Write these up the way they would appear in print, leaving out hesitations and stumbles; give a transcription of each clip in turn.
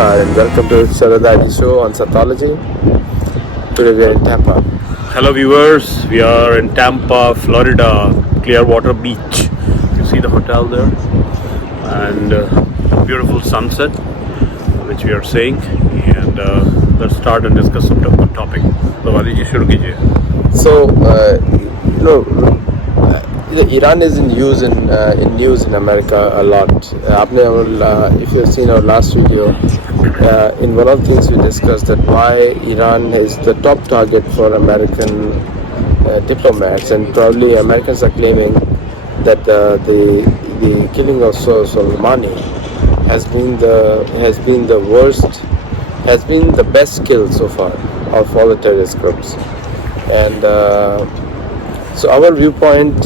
Namaskar and welcome to Sattology show on Sattology. Today we are in Tampa. Hello viewers, we are in Tampa, Florida, Clearwater Beach. You see the hotel there and beautiful sunset which we are seeing, and let's start and discuss some topic. So Vadi shuru kijiye. So, Iran is in news in America a lot. If you have seen our last video, in one of the things we discussed that why Iran is the top target for American diplomats, and probably Americans are claiming that the killing of Soleimani has been the best kill so far of all the terrorist groups. And so our viewpoint,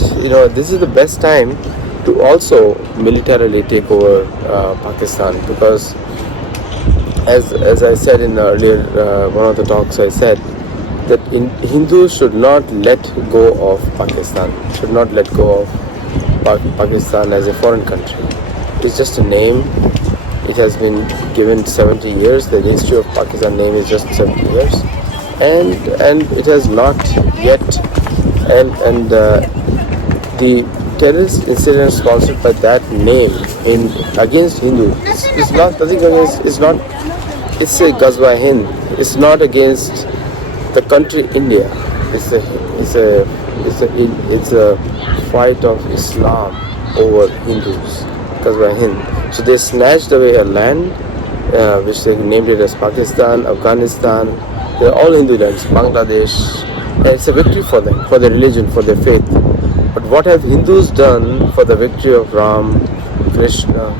this is the best time to also militarily take over Pakistan, because as I said in earlier one of the talks, I said that Hindus should not let go of Pakistan, should not let go of Pakistan as a foreign country. It's just a name. It has been given 70 years. The history of Pakistan name is just 70 years, and it has not yet. And the terrorist incident sponsored by that name against Hindus is not nothing against. It's not. It's a Ghazwa Hind. It's not against the country India. It's a fight of Islam over Hindus. Ghazwa Hind. So they snatched away a land which they named it as Pakistan, Afghanistan. They're all Hindu lands. Bangladesh. And it's a victory for them, for their religion, for their faith. But what have Hindus done for the victory of Ram, Krishna,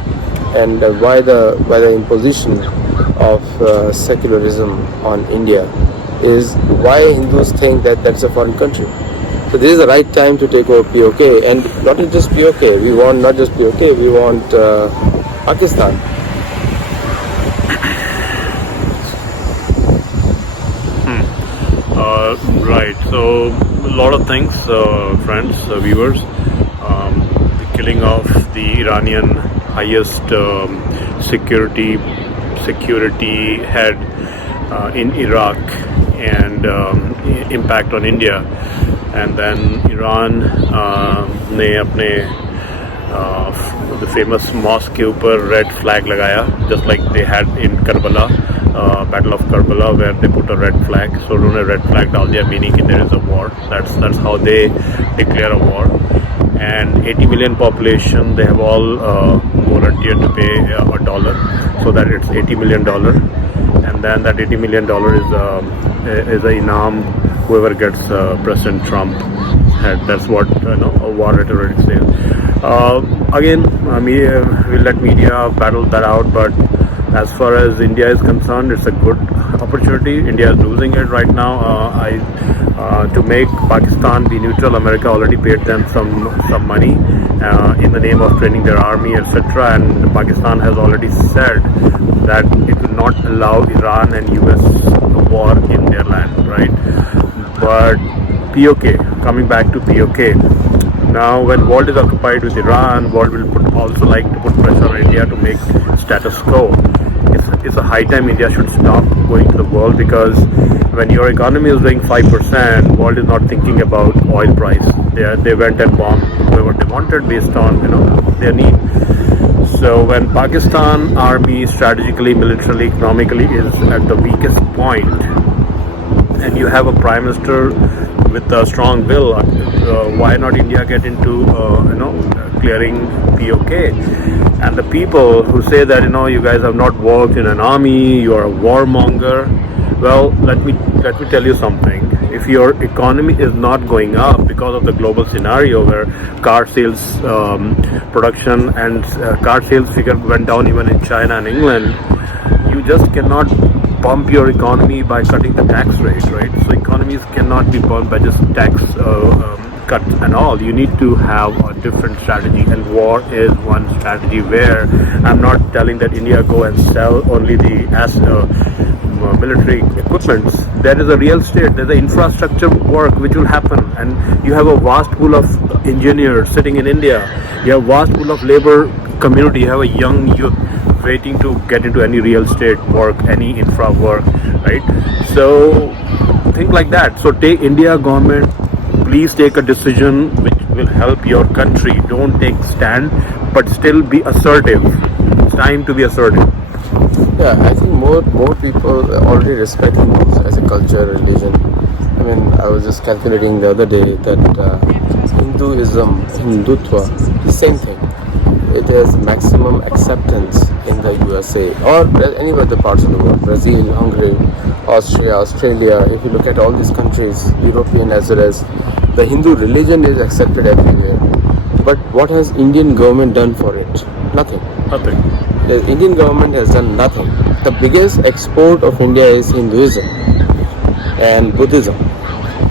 and why the imposition of secularism on India is why Hindus think that that's a foreign country. So this is the right time to take over POK, and not just POK. We want not just POK. We want Pakistan. Right, so a lot of things, friends, viewers. The killing of the Iranian highest security head in Iraq, and impact on India, and then Iran ने अपने the famous mosque के ऊपर red flag लगाया, just like they had in Karbala. Battle of Karbala, where they put a red flag. So उन्होंने red flag डाल दिया, meaning कि there is a war. That's how they declare a war. And 80 million population, they have all volunteered to pay $1, so that it's $80 million. And then that $80 million is a inam whoever gets President Trump head. That's what a war rhetoric says. Again, we'll let media battle that out, but as far as India is concerned, it's a good opportunity. India is losing it right now. To make Pakistan be neutral, America already paid them some money in the name of training their army, etc. And Pakistan has already said that it will not allow Iran and US war in their land, right? But POK, coming back to POK, now when world is occupied with Iran, world will also like to put pressure on India to make status quo. It's a high time India should stop going to the world, because when your economy is doing 5%, world is not thinking about oil price. They went and bombed whoever they wanted based on their need. So when Pakistan army strategically, militarily, economically is at the weakest point, and you have a prime minister with a strong will, why not India get into clearing POK? And the people who say that you guys have not worked in an army, you are a warmonger. Well, let me tell you something. If your economy is not going up because of the global scenario where car sales production and car sales figure went down even in China and England, you just cannot pump your economy by cutting the tax rate, right? So economies cannot be pumped by just tax cuts and all. You need to have a different strategy, and war is one strategy, where I'm not telling that India go and sell only the military equipments. There is a real estate, there's an infrastructure work which will happen, and you have a vast pool of engineers sitting in India. You have a vast pool of labor community. You have a young youth, waiting to get into any real estate work, any infra work, right? So think like that. So take India government, please take a decision which will help your country. Don't take stand, but still be assertive. It's time to be assertive. Yeah, I think more people are already respect Hindus as a culture, religion. I mean, I was just calculating the other day that Hinduism, Hindutva, the same thing. It has maximum acceptance in the USA or any other parts of the world, Brazil, Hungary, Austria, Australia. If you look at all these countries, European as well as, the Hindu religion is accepted everywhere. But what has Indian government done for it? Nothing. Nothing. The Indian government has done nothing. The biggest export of India is Hinduism and Buddhism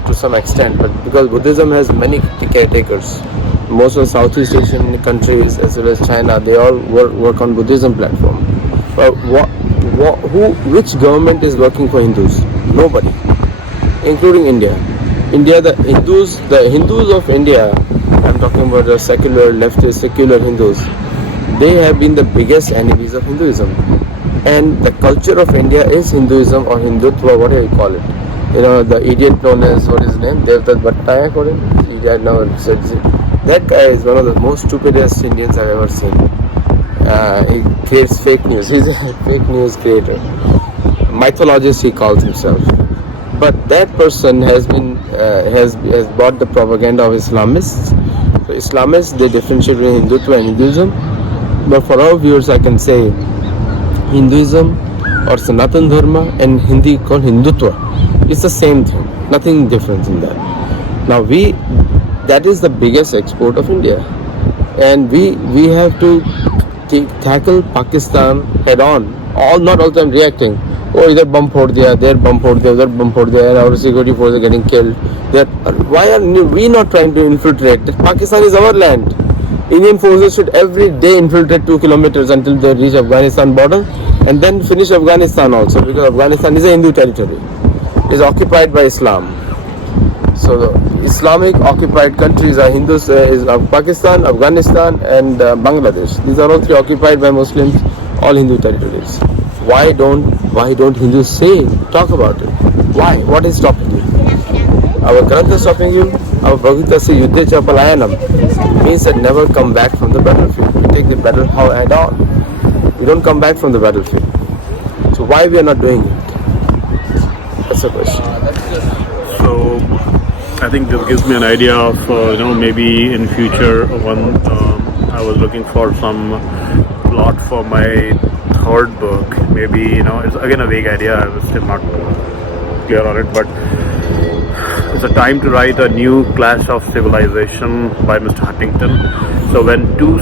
to some extent, but because Buddhism has many caretakers, most of the Southeast Asian countries as well as China, they all work on Buddhism platform. But which government is working for Hindus? Nobody, including India. The Hindus of India, I'm talking about the secular, leftist, secular Hindus, they have been the biggest enemies of Hinduism. And the culture of India is Hinduism or Hindutva, whatever you call it. You know, the idiot known as, what is his name? Devdutt Bhattacharya, call him? That guy is one of the most stupidest Indians I've ever seen. He creates fake news. He's a fake news creator. Mythologist, he calls himself. But that person has bought the propaganda of Islamists. So Islamists, they differentiate between Hindutva and Hinduism. But for our viewers, I can say Hinduism or Sanatan Dharma and Hindi called Hindutva. It's the same thing. Nothing different in that. Now that is the biggest export of India. And we have to tackle Pakistan head on. Not all the time reacting. Oh, either bomb phod diya, there bomb phod diya, udhar bomb phod diya, and our security forces are getting killed. Why are we not trying to infiltrate? Pakistan is our land. Indian forces should every day infiltrate 2 kilometers until they reach Afghanistan border and then finish Afghanistan also, because Afghanistan is a Hindu territory. It is occupied by Islam. So the Islamic occupied countries are Hindus, is Pakistan, Afghanistan and Bangladesh. These are all three occupied by Muslims, all Hindu territories. Why don't Hindus talk about it? Why? What is stopping you? Our Granth is stopping you. Our Bhagavad Gita says Yuddhe cha palayanam, means that never come back from the battlefield. You take the battle head on. You don't come back from the battlefield. So why we are not doing it? That's the question. So I think this gives me an idea of maybe in future when I was looking for some plot for my third book. Maybe it's again a vague idea. I was still not clear on it, but it's a time to write a new Clash of Civilization by Mr. Huntington. So when two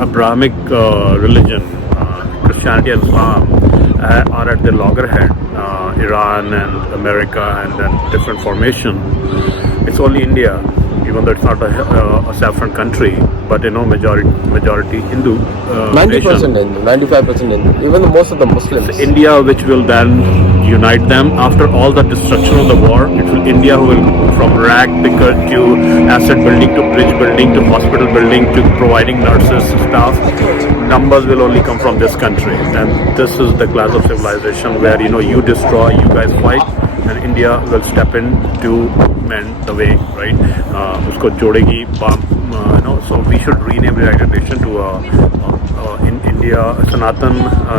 Abrahamic religion, Christianity and Islam, are at their loggerhead, Iran and America and then different formation, it's only India, even though it's not a saffron country, but majority Hindu. 90% Hindu, 95% Hindu, even most of the Muslims. It's India which will then unite them after all the destruction of the war. It will India who will, from rag picker to asset building to bridge building to hospital building to providing nurses, staff. Numbers will only come from this country, and this is the class of civilization where you destroy, you guys fight, and India will step in to mend the way, right? Usko jodegi, so we should rename the United Nations to in India Sanatan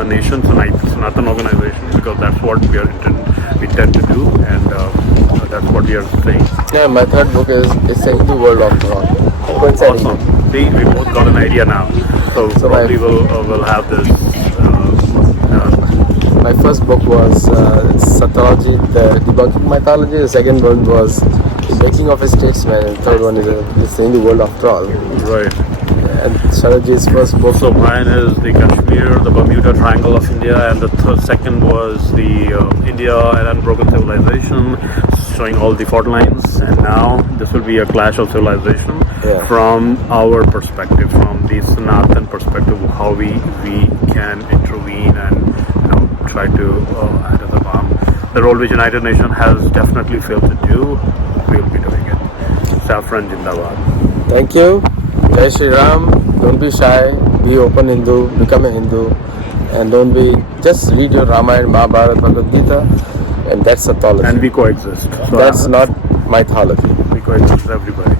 Nation, Sanatan organization, because that's what we intend to do, and that's what we are saying. Yeah, my third book is Hindu World After All. Awesome. See, we both got an idea now. So probably we'll have this. My first book was Sattology, the debunking mythology. The second one was The Making of a Statesman. And the third one is the Hindu World After All. Right. And Sattology's first book. So mine is the Kashmir, the Bermuda Triangle of India, and the second was the India and Unbroken Civilization, showing all the fault lines. And now this will be a clash of civilization from our perspective, from the Sanatan perspective, how we can intervene and try to add the bomb. The role which United Nations has definitely failed to do, we'll be doing it. Saffron Jindabad. Thank you. Jai Shri Ram. Don't be shy. be open Hindu, become a Hindu, and don't be, just read your Ramayana, Mahabharata, Bhagavad Gita, and that's Sattology. And we coexist. So That's not mythology. we coexist with everybody.